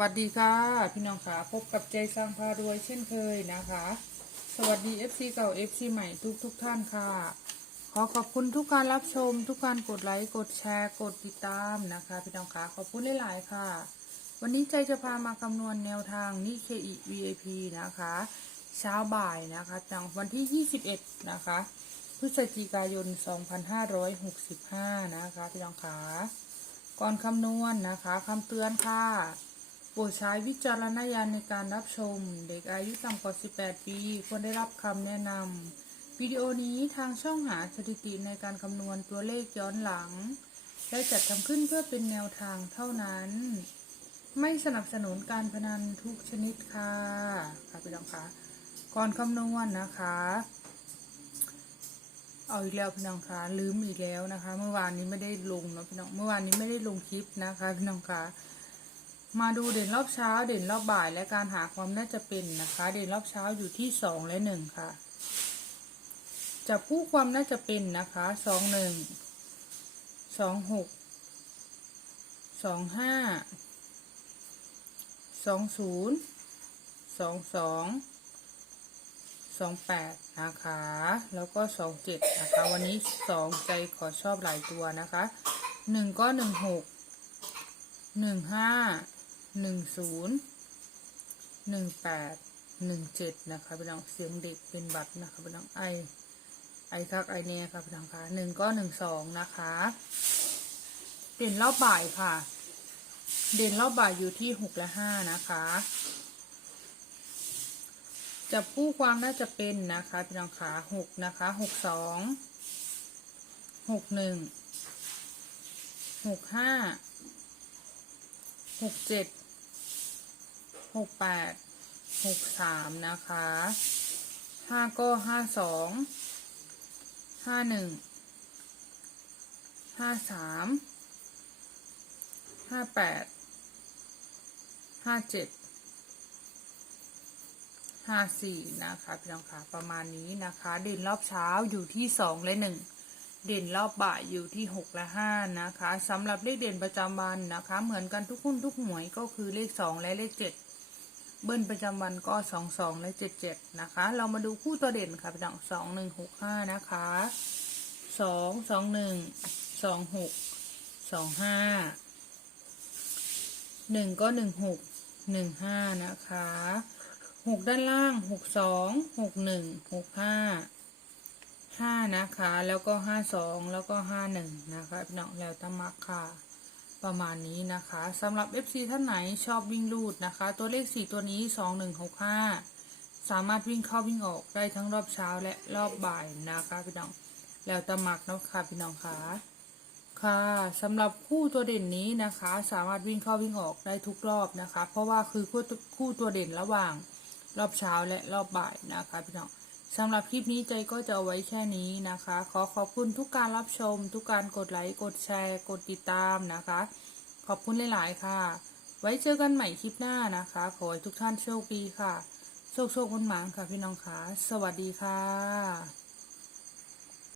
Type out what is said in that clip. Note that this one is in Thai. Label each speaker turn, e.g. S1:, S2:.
S1: วัสดีค่ะ พี่น้องค่ะพบกับใจสร้างพารวยเช่นเคยนะคะ สวัสดี FC เก่า FC ใหม่ทุกทุกท่านค่ะ ขอขอบคุณทุกการรับชม ทุกการกดไลค์กดแชร์กดติดตามนะคะ พี่น้องค่ะขอบคุณหลายๆค่ะ วันนี้ใจจะพามาคำนวณแนวทางนิเคอี VIP นะคะ เช้าบ่ายนะคะจังวันที่ 21 นะคะ พฤศจิกายน 2565 นะคะ พี่น้องค่ะก่อนคำนวณนะคะคำเตือนค่ะ โปรดใช้วิจารณญาณในการรับชม เด็กอายุต่ำกว่า 18 ปีควรได้รับคำแนะนำวิดีโอนี้ทางช่องหาสถิติในการคำนวณตัวเลขย้อนหลังได้จัดทำขึ้นเพื่อเป็นแนวทางเท่านั้น ไม่สนับสนุนการพนันทุกชนิดค่ะค่ะพี่น้องคะก่อนคำนวณนะคะ เอาอีกแล้วพี่น้องคะลืมอีกแล้วนะคะ เมื่อวานนี้ไม่ได้ลงเนาะพี่น้องเมื่อวานนี้ไม่ได้ลงคลิปนะคะพี่น้องคะ มาดูเด่นรอบเช้าเด่นรอบบ่ายและการหาความน่าจะเป็นนะคะ เด่นรอบเช้าอยู่ที่สองและหนึ่งค่ะจับผู้ความน่าจะเป็นนะคะสองหนึ่งสองหกสองห้าสองศูนย์สองสองสองแปดนะคะ แล้วก็สองเจ็ดนะคะ วันนี้สองใจขอชอบหลายตัวนะคะหนึ่งก็หนึ่งหกหนึ่งห้า หนึ่งศูนย์หนึ่งแปดหนึ่งเจ็ดนะคะพี่น้องเสียงเด็กเป็นบัตรนะคะพี่น้องไอไอทักไอเนียค่ะพี่น้องคะหนึ่งก็หนึ่งสองนะคะเด่นรอบบ่ายค่ะ เด่นรอบบ่ายอยู่ที่หกและห้านะคะจับคู่ความน่าจะเป็นนะคะพี่น้องขาหกนะคะหกสองหกหนึ่งหกห้าหกเจ็ด หกแปดหกสามนะคะห้าก็ห้าสองห้าหนึ่งห้าสามห้าแปดห้าเจ็ดห้าสี่นะคะพี่น้องคะประมาณนี้นะคะ เด่นรอบเช้าอยู่ที่สองและหนึ่งเด่นรอบบ่ายอยู่ที่หกและห้านะคะสำหรับเลขเด่นประจำวันนะคะ เหมือนกันทุกหุ้นทุกหวยก็คือเลขสองและเลขเจ็ด เบิ้ลประจำวันก็สองสองและเจ็ดเจ็ดนะคะ เรามาดูคู่ตัวเด่นค่ะพี่น้องสองหนึ่งหกห้านะคะสองสองหนึ่งสองหกสองห้าหนึ่งก็หนึ่งหกหนึ่งห้านะคะหกด้านล่างหกสองหกหนึ่งหกห้าห้านะคะ แล้วก็ห้าสองแล้วก็ห้าหนึ่งนะคะพี่น้องแล้วแตมักค่ะ ประมาณนี้นะคะสำหรับ FC ท่านไหนชอบวิ่งลูดนะคะ ตัวเลขสี่ตัวนี้สองหนึ่งหกห้าสามารถวิ่งเข้าวิ่งออกได้ทั้งรอบเช้าและรอบบ่ายนะคะพี่น้อง แล้วแตมักเนาะค่ะพี่น้องค่ะค่ะสำหรับคู่ตัวเด่นนี้นะคะ สามารถวิ่งเข้าวิ่งออกได้ทุกรอบนะคะ เพราะว่าคือคู่คู่ตัวเด่นระหว่างรอบเช้าและรอบบ่ายนะคะพี่น้อง สำหรับคลิปนี้ใจก็จะเอาไว้แค่นี้นะคะ ขอขอบคุณทุกการรับชม ทุกการกดไลค์กดแชร์ กดติดตามนะคะ ขอบคุณหลาย ๆ ค่ะ ไว้เจอกันใหม่คลิปหน้านะคะ ขอให้ทุกท่านโชคดีค่ะ โชคโชคมันหมางค่ะพี่น้องค่ะ สวัสดีค่ะ